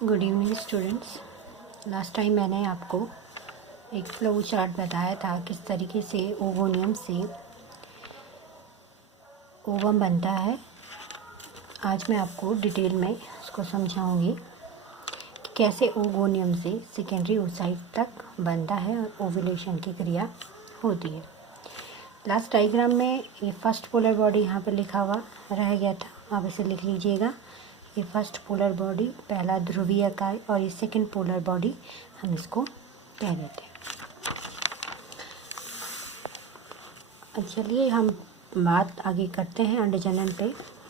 Good evening students. Last time मैंने आपको एक फ्लो चार्ट बताया था किस तरीके से ओगोनियम से ओवम बनता है। आज मैं आपको डिटेल में उसको समझाऊंगी कि कैसे ओगोनियम से सेकेंडरी oocyte तक बनता है और ओव्यूलेशन की क्रिया होती है। लास्ट डायग्राम में ये फर्स्ट पोलर बॉडी यहाँ पे लिखा हुआ रह गया था, आप इसे लिख लीजिएगा। ये फर्स्ट पोलर बॉडी, पहला ध्रुवीय काय, और ये सेकंड पोलर बॉडी हम इसको कह देते हैं। अब चलिए हम बात आगे करते हैं अंडजनन पे।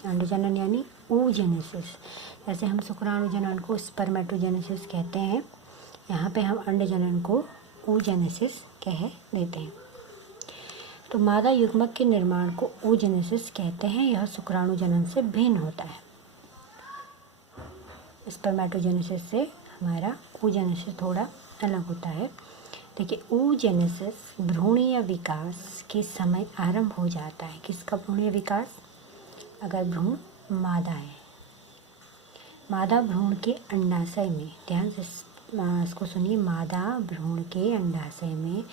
अंडजनन यानी oogenesis। जैसे हम शुक्राणुजनन को स्पर्मेटोजेनेसिस कहते हैं, यहाँ पे हम अंडजनन को oogenesis कह देते हैं। तो मादा युग्मक के निर्माण को oogenesis कहते हैं। यह शुक्राणुजनन से भिन्न होता है। स्पर्मेटोजेनेसिस से हमारा oogenesis थोड़ा अलग होता है। देखिए, oogenesis भ्रूणीय विकास के समय आरंभ हो जाता है। किसका भ्रूणीय विकास? अगर भ्रूण मादा है, मादा भ्रूण के अंडाशय में, ध्यान से इसको सुनिए, मादा भ्रूण के अंडाशय में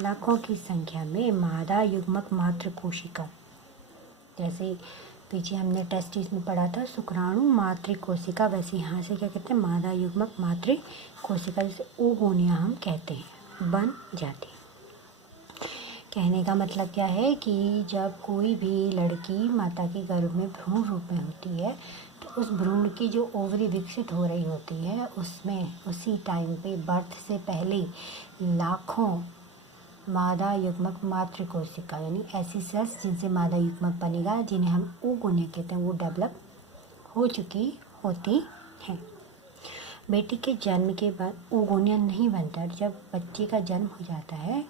लाखों की संख्या में मादा युग्मक मातृ कोशिका, जैसे पीछे हमने टेस्टिस में पढ़ा था शुक्राणु मातृ कोशिका, वैसे यहाँ से क्या कहते हैं, मादा युग्मक मातृ कोशिका, जिसे ओगोनिया हम कहते हैं, बन जाती है। कहने का मतलब क्या है कि जब कोई भी लड़की माता के गर्भ में भ्रूण रूप में होती है तो उस भ्रूण की जो ओवरी विकसित हो रही होती है उसमें उसी टाइम पे बर्थ से पहले लाखों मादा युग्मक मातृ कोशिका यानी ऐसी सेल्स जिनसे मादा युग्मक बनेगा, जिन्हें हम oogonia कहते हैं, वो डेवलप हो चुकी होती हैं। बेटी के जन्म के बाद oogonia नहीं बनता। जब बच्चे का जन्म हो जाता है,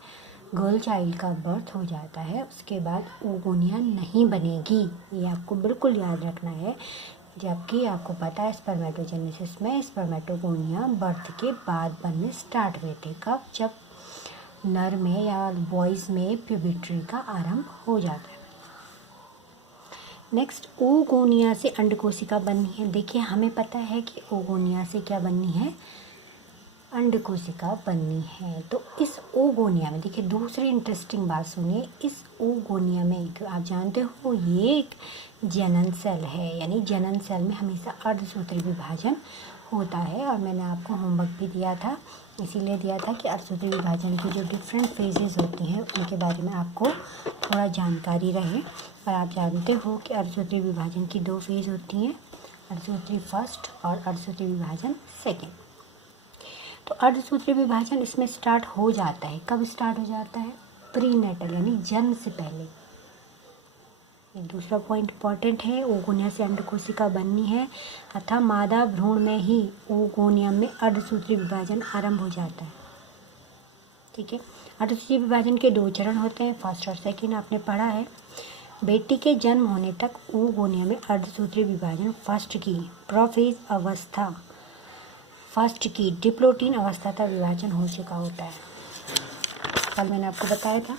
गर्ल चाइल्ड का बर्थ हो जाता है, उसके बाद oogonia नहीं बनेगी। ये आपको बिल्कुल याद रखना है। जबकि आपको पता है स्पर्मेटोजेनेसिस में स्पर्मेटोगोनिया बर्थ के बाद बनने स्टार्ट हुए थे। कब? जब नर में या बॉयज़ में प्यूबिट्री का आरंभ हो जाता है। नेक्स्ट, oogonia से अंडकोशिका बननी है। देखिए, हमें पता है कि oogonia से क्या बननी है, अंडकोशिका बननी है। तो इस oogonia में देखिए, दूसरी इंटरेस्टिंग बात सुनिए, इस oogonia में आप जानते हो ये एक जनन सेल है, यानी जनन सेल में हमेशा अर्धसूत्री विभाजन होता है। और मैंने आपको होमवर्क भी दिया था, इसीलिए दिया था कि अर्धसूत्री विभाजन की जो डिफरेंट फेजेस होती हैं उनके बारे में आपको थोड़ा जानकारी रहे। और आप जानते हो कि अर्धसूत्री विभाजन की 2 फेज होती हैं, अर्धसूत्री फर्स्ट और अर्धसूत्री विभाजन सेकेंड। तो अर्धसूत्री विभाजन इसमें स्टार्ट हो जाता है। कब स्टार्ट हो जाता है? प्रीनेटल यानी जन्म से पहले। दूसरा पॉइंट इंपॉर्टेंट है, oogonia से अंडकोशिका बननी है अतः मादा भ्रूण में ही oogonia में अर्धसूत्री विभाजन आरंभ हो जाता है। ठीक है, अर्धसूत्री विभाजन के 2 चरण होते हैं, फर्स्ट और सेकंड, आपने पढ़ा है। बेटी के जन्म होने तक oogonia में अर्धसूत्री विभाजन फर्स्ट की प्रोफेज अवस्था, फर्स्ट की डिप्लोटीन अवस्था तक विभाजन हो चुका होता है। कल मैंने आपको बताया था,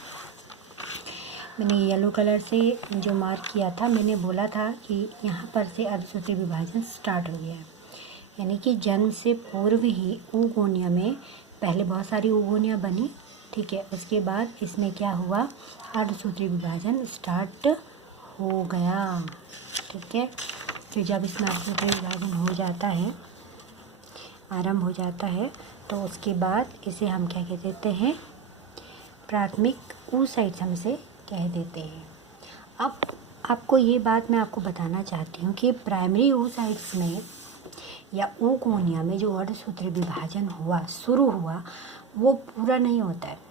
मैंने येलो कलर से जो मार्क किया था, मैंने बोला था कि यहाँ पर से अर्धसूत्री विभाजन स्टार्ट हो गया है, यानी कि जन्म से पूर्व ही oogonia में पहले बहुत सारी oogonia बनी। ठीक है, उसके बाद इसमें क्या हुआ, अर्धसूत्री विभाजन स्टार्ट हो गया। ठीक है, फिर जब इसमें अर्धसूत्री विभाजन हो जाता है, आरंभ हो जाता है, तो उसके बाद इसे हम क्या कह देते हैं, प्राथमिक oocytes हम इसे कह देते हैं। अब आपको ये बात मैं आपको बताना चाहती हूँ कि प्राइमरी oocytes में या oogonia में जो अर्धसूत्री विभाजन हुआ, शुरू हुआ, वो पूरा नहीं होता है।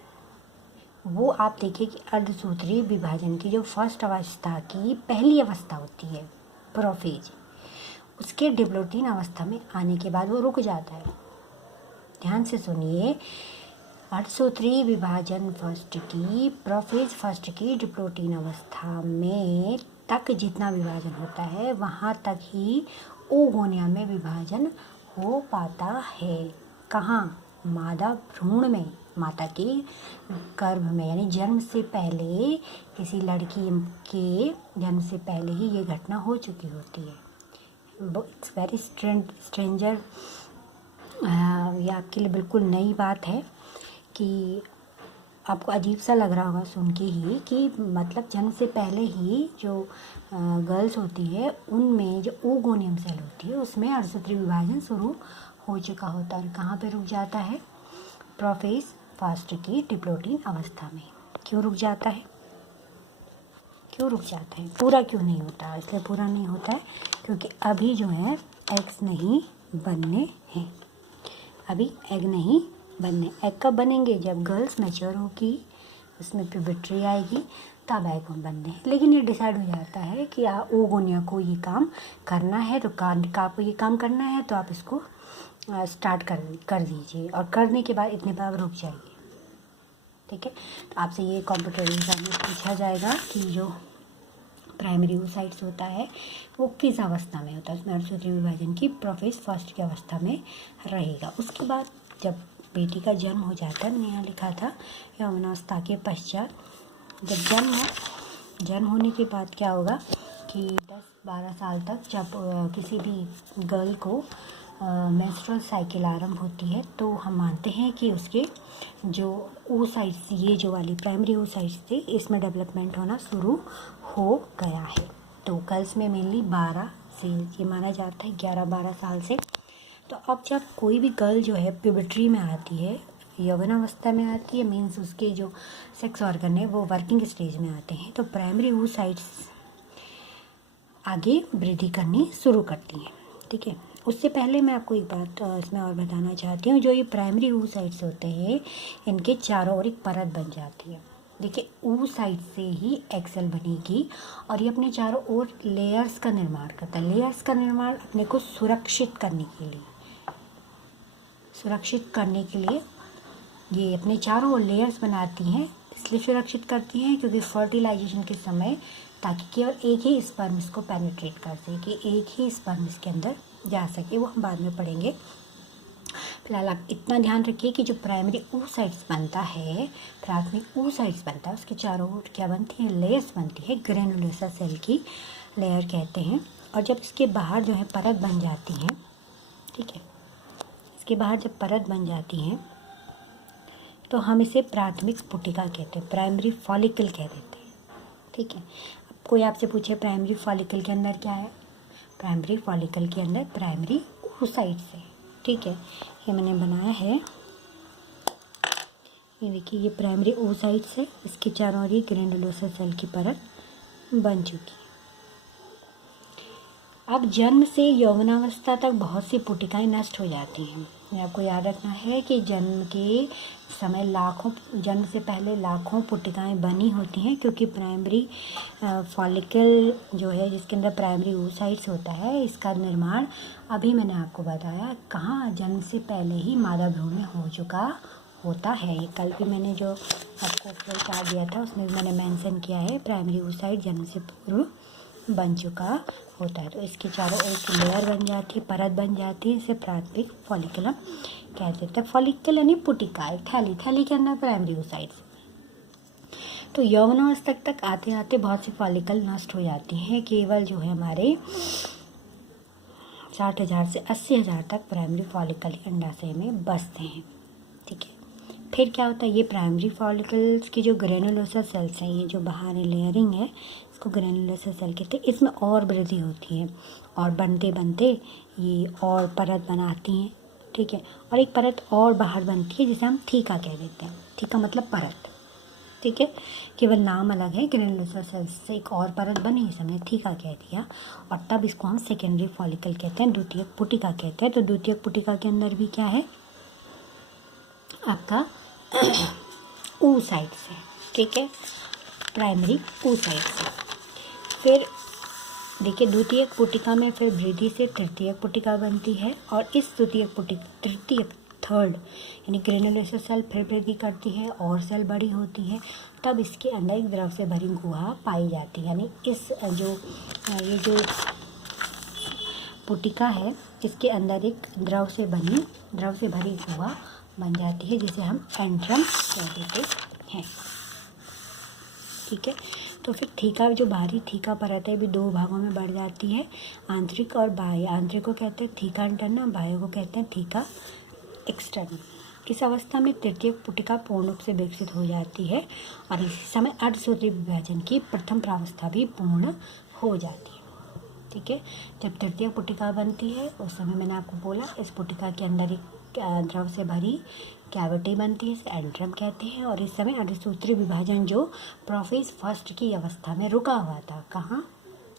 वो आप देखिए कि अर्धसूत्री विभाजन की जो फर्स्ट अवस्था की पहली अवस्था होती है, प्रोफेज, उसके डिप्लोटीन अवस्था में आने के बाद वो रुक जाता है। ध्यान से सुनिए, अर्धसूत्री विभाजन फर्स्ट की प्रोफेज फर्स्ट की डिप्लोटीन अवस्था में तक जितना विभाजन होता है वहाँ तक ही oogonia में विभाजन हो पाता है। कहाँ? मादा भ्रूण में, माता के गर्भ में, यानी जन्म से पहले, किसी लड़की के जन्म से पहले ही ये घटना हो चुकी होती है। इट्स वेरी स्ट्रेंजर ये आपके लिए बिल्कुल नई बात है कि आपको अजीब सा लग रहा होगा सुन के ही कि मतलब जन्म से पहले ही जो गर्ल्स होती है उनमें जो ओगोनियम सेल होती है उसमें अर्धसूत्री विभाजन शुरू हो चुका होता है। और कहाँ पे रुक जाता है? प्रोफेज फास्ट की डिप्लोइड अवस्था में। क्यों रुक जाता है? क्यों रुक जाता है? पूरा क्यों नहीं होता? इसलिए पूरा नहीं होता है क्योंकि अभी जो है एग्स नहीं बनने हैं। अभी एग नहीं बनने। एग कब बनेंगे? जब गर्ल्स मैच्योर होगी, उसमें प्यूबर्टी आएगी, तब एग बनने हैं। लेकिन ये डिसाइड हो जाता है कि ओगोनिया को ये काम करना है, तो आपको ये काम करना है तो आप इसको स्टार्ट कर दीजिए और करने के बाद इतने पर रुक जाइए। ठीक है, तो आपसे ये कंप्यूटर एग्जाम में पूछा जाएगा कि जो प्राइमरी oocytes होता है वो किस अवस्था में होता है, उसमें अर्धसूत्री विभाजन की प्रोफेज फर्स्ट की अवस्था में रहेगा। उसके बाद जब बेटी का जन्म हो जाता है, मैंने यहाँ लिखा था यौवनावस्था के पश्चात, जब जन्म होने के बाद क्या होगा कि 10-12 साल तक जब किसी भी गर्ल को मेंस्ट्रुअल साइकिल आरंभ होती है तो हम मानते हैं कि उसके जो oocytes, ये जो वाली प्राइमरी oocytes थे, इसमें डेवलपमेंट होना शुरू हो गया है। तो गर्ल्स में मेनली 12 से ये माना जाता है 11-12 साल से। तो अब जब कोई भी गर्ल जो है प्यूबर्टी में आती है, यौवनावस्था में आती है, मीन्स उसके जो सेक्स ऑर्गन है वो वर्किंग स्टेज में आते हैं, तो प्राइमरी oocytes आगे वृद्धि करनी शुरू करती हैं। ठीक है, उससे पहले मैं आपको एक बात इसमें और बताना चाहती हूँ। जो ये प्राइमरी oocytes होते हैं इनके चारों ओर एक परत बन जाती है। देखिए, oocyte से ही एग सेल बनेगी और ये अपने चारों ओर लेयर्स का निर्माण करता है। लेयर्स का निर्माण अपने को सुरक्षित करने के लिए ये अपने चारों ओर लेयर्स बनाती हैं। इसलिए सुरक्षित करती हैं क्योंकि फर्टिलाइजेशन के समय ताकि केवल एक ही स्पर्म इसको पेनिट्रेट कर सके, एक ही स्पर्म इसके अंदर जा सके, वो हम बाद में पढ़ेंगे। फिलहाल आप इतना ध्यान रखिए कि जो प्राइमरी oocytes बनता है, प्राथमिक oocytes बनता है, उसके चारों ओर क्या बनती है? लेयर्स बनती है, ग्रेनुलोसा सेल की लेयर कहते हैं। और जब इसके बाहर जो है परत बन जाती है, ठीक है, इसके बाहर जब परत बन जाती है तो हम इसे प्राथमिक पुटिका कहते हैं, प्राइमरी फॉलिकल कह देते हैं। ठीक है, अब कोई आपसे पूछे प्राइमरी फॉलिकल के अंदर क्या है? प्राइमरी फॉलिकल के अंदर प्राइमरी oocytes है। ठीक है, ये मैंने बनाया है, ये देखिए, ये प्राइमरी oocytes है, इसके चारों ओर ग्रेनुलोसा सेल की परत बन चुकी है। अब जन्म से यौवनावस्था तक बहुत सी पुटिकाएं नष्ट हो जाती हैं। ये आपको याद रखना है कि जन्म के समय जन्म से पहले लाखों पुटिकाएं बनी होती हैं, क्योंकि प्राइमरी फॉलिकल जो है जिसके अंदर प्राइमरी oocytes होता है, इसका निर्माण अभी मैंने आपको बताया कहाँ, जन्म से पहले ही मादा भ्रूण में हो चुका होता है। ये कल भी मैंने जो आपको फ्लो चार्ट दिया था उसमें भी मैंने मेंशन किया है, प्राइमरी oocyte जन्म से पूर्व बन चुका होता है। तो इसके चारों ओर की लेयर बन जाती है, परत बन जाती है, इसे प्राथमिक फॉलिकुलम कह देते हैं। फॉलिकल यानी पुटिका, थैली के अंदर प्राइमरी oocytes। तो यौवनावस्था तक आते आते बहुत सी फॉलिकल नष्ट हो जाती हैं, केवल जो है हमारे 60,000 से 80,000 तक प्राइमरी फॉलिकल अंडाशय में बसते हैं। ठीक है, फिर क्या होता है, ये प्राइमरी फॉलिकल्स की जो ग्रेनुलोसा सेल्स हैं, ये जो बाहर लेयरिंग है, इसको ग्रेनुलोसा सेल कहते हैं, इसमें और वृद्धि होती है और बनते बनते ये और परत बनाती हैं। ठीक है, और एक परत और बाहर बनती है जिसे हम थीका कह देते हैं। थीका मतलब परत। ठीक है, केवल नाम अलग है, ग्रेनुलोसा सेल्स से एक और परत बनी, इसे हमने थीका कह दिया, और तब इसको हम सेकेंडरी फॉलिकल कहते हैं, द्वितीयक पुटिका कहते हैं। तो द्वितीयक पुटिका के अंदर भी क्या है आपका oocytes है। ठीक है, प्राइमरी oocytes है। फिर देखिए, द्वितीयक पुटिका में फिर वृद्धि से तृतीयक पुटिका बनती है, और इस तृतीयक थर्ड यानी ग्रेनुलोसा सेल फिर वृद्धि करती है और सेल बड़ी होती है, तब इसके अंदर एक द्रव से भरी गुहा पाई जाती है। यानी इस ये जो पुटिका है इसके अंदर एक द्रव से भरी गुहा बन जाती है, जिसे हम एंट्रम कह देते हैं। ठीक है, तो फिर थीका, जो बाहरी थीका परत है, भी दो भागों में बढ़ जाती है, आंतरिक और बाह्य। आंतरिक को कहते हैं थीका इंटरना, बाह्य को कहते हैं थीका एक्सटर्नल। इस अवस्था में तृतीयक पुटिका पूर्ण रूप से विकसित हो जाती है और इसी समय अर्धसूत्री विभाजन की प्रथम प्रावस्था भी पूर्ण हो जाती है। ठीक है, जब तृतीयक पुटिका बनती है उस समय मैंने आपको बोला इस पुटिका के अंदर एक द्रव से भरी कैविटी बनती है, इसे एंट्रम कहते हैं। और इस समय अर्धसूत्री विभाजन जो प्रोफेज फर्स्ट की अवस्था में रुका हुआ था, कहाँ,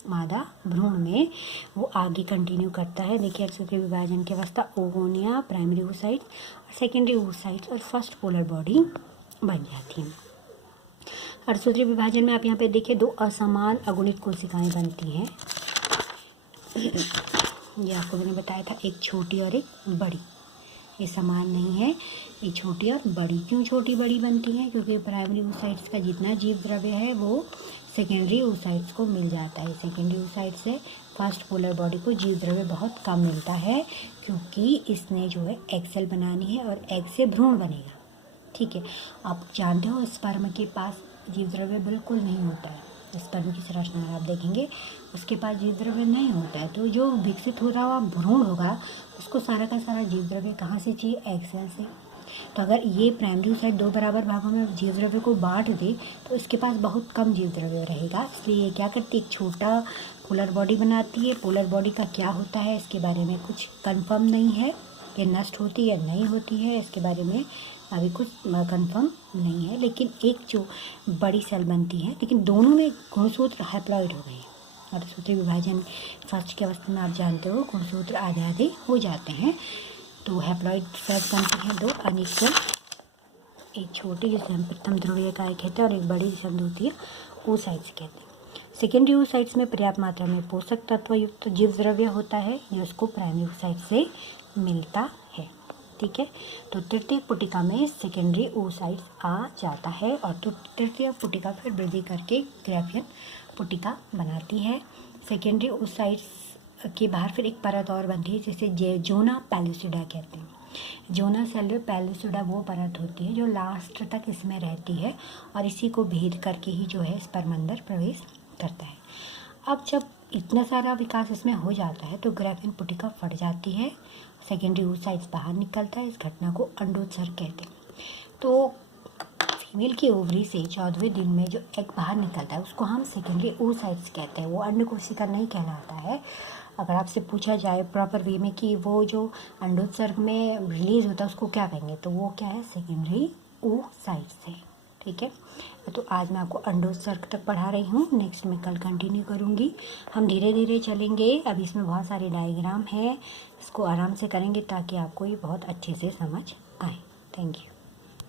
मादा भ्रूण में, वो आगे कंटिन्यू करता है। देखिए अर्धसूत्री विभाजन की अवस्था ओगोनिया, प्राइमरी oocytes और सेकेंडरी oocytes और फर्स्ट पोलर बॉडी बन जाती है। अर्धसूत्री विभाजन में आप यहाँ पे देखिए 2 असमान अगुणित कोशिकाएं बनती हैं। ये आपको मैंने बताया था, एक छोटी और एक बड़ी। ये समान नहीं है, ये छोटी और बड़ी। क्यों छोटी बड़ी बनती हैं? क्योंकि प्राइमरी oocytes का जितना जीव द्रव्य है वो सेकेंडरी oocytes को मिल जाता है। सेकेंडरी oocytes से फर्स्ट पोलर बॉडी को जीव द्रव्य बहुत कम मिलता है, क्योंकि इसने जो है एग सेल बनानी है और एग से भ्रूण बनेगा। ठीक है, आप जानते हो स्पर्म के पास जीव द्रव्य बिल्कुल नहीं होता है। स्पर्म की संरचना अगर आप देखेंगे उसके पास जीव द्रव्य नहीं होता है, तो जो विकसित हो रहा हुआ भ्रूण होगा उसको सारा का सारा जीव द्रव्य कहाँ से चाहिए? एग सेल से। तो अगर ये प्राइमरी oocyte 2 बराबर भागों में जीव द्रव्य को बांट दे तो इसके पास बहुत कम जीव द्रव्य रहेगा। इसलिए ये क्या करती है? एक छोटा पोलर बॉडी बनाती है। पोलर बॉडी का क्या होता है इसके बारे में कुछ कंफर्म नहीं है, ये नष्ट होती है नहीं होती है इसके बारे में अभी कुछ कंफर्म नहीं है। लेकिन एक जो बड़ी सेल बनती है, लेकिन दोनों में गुणसूत्र हैप्लॉइड हो गए हैं। अर्धसूत्री विभाजन फर्स्ट की अवस्था में आप जानते हो गुणसूत्र आधे आधे हो जाते हैं, तो हैप्लॉइड सेल्स बनती हैं 2 अनिश्चल, एक छोटी जिसे हम प्रथम ध्रुवीय इकाई कहते हैं और एक बड़ी जिसे हम द्वितीय oocytes कहते हैं। सेकेंडरी oocytes में पर्याप्त मात्रा में पोषक तत्व युक्त जीव द्रव्य होता है जो उसको प्राइमरी oocytes से मिलता है। ठीक है, तो तृतीय पुटिका में सेकेंडरी oocytes आ जाता है और तो तृतीय पुटिका फिर वृद्धि करके ग्राफियन पुटिका बनाती है। सेकेंडरी oocytes के बाहर फिर एक परत और बनती है जिसे जोना पैलिसिडा कहते हैं। जोना सेलुलर पैलिसिडा वो परत होती है जो लास्ट तक इसमें रहती है और इसी को भेद करके ही जो है स्पर्म अंदर प्रवेश करता है। अब जब इतना सारा विकास इसमें हो जाता है तो ग्राफियन पुटिका फट जाती है, सेकेंडरी oocytes बाहर निकलता है। इस घटना को अंडोत्सर्ग कहते हैं। तो फीमेल की ओवरी से 14वें दिन में जो एग बाहर निकलता है उसको हम सेकेंडरी oocytes कहते हैं, वो अंड कोशिका नहीं कहलाता है। अगर आपसे पूछा जाए प्रॉपर वे में कि वो जो अंडोत्सर्ग में रिलीज होता है उसको क्या कहेंगे, तो वो क्या है? सेकेंडरी oocytes है। ठीक है, तो आज मैं आपको अंडोत्सर्ग तक पढ़ा रही हूँ, नेक्स्ट मैं कल कंटिन्यू करूँगी। हम धीरे धीरे चलेंगे, अब इसमें बहुत सारे डायग्राम हैं, इसको आराम से करेंगे ताकि आपको ये बहुत अच्छे से समझ आए। Thank you.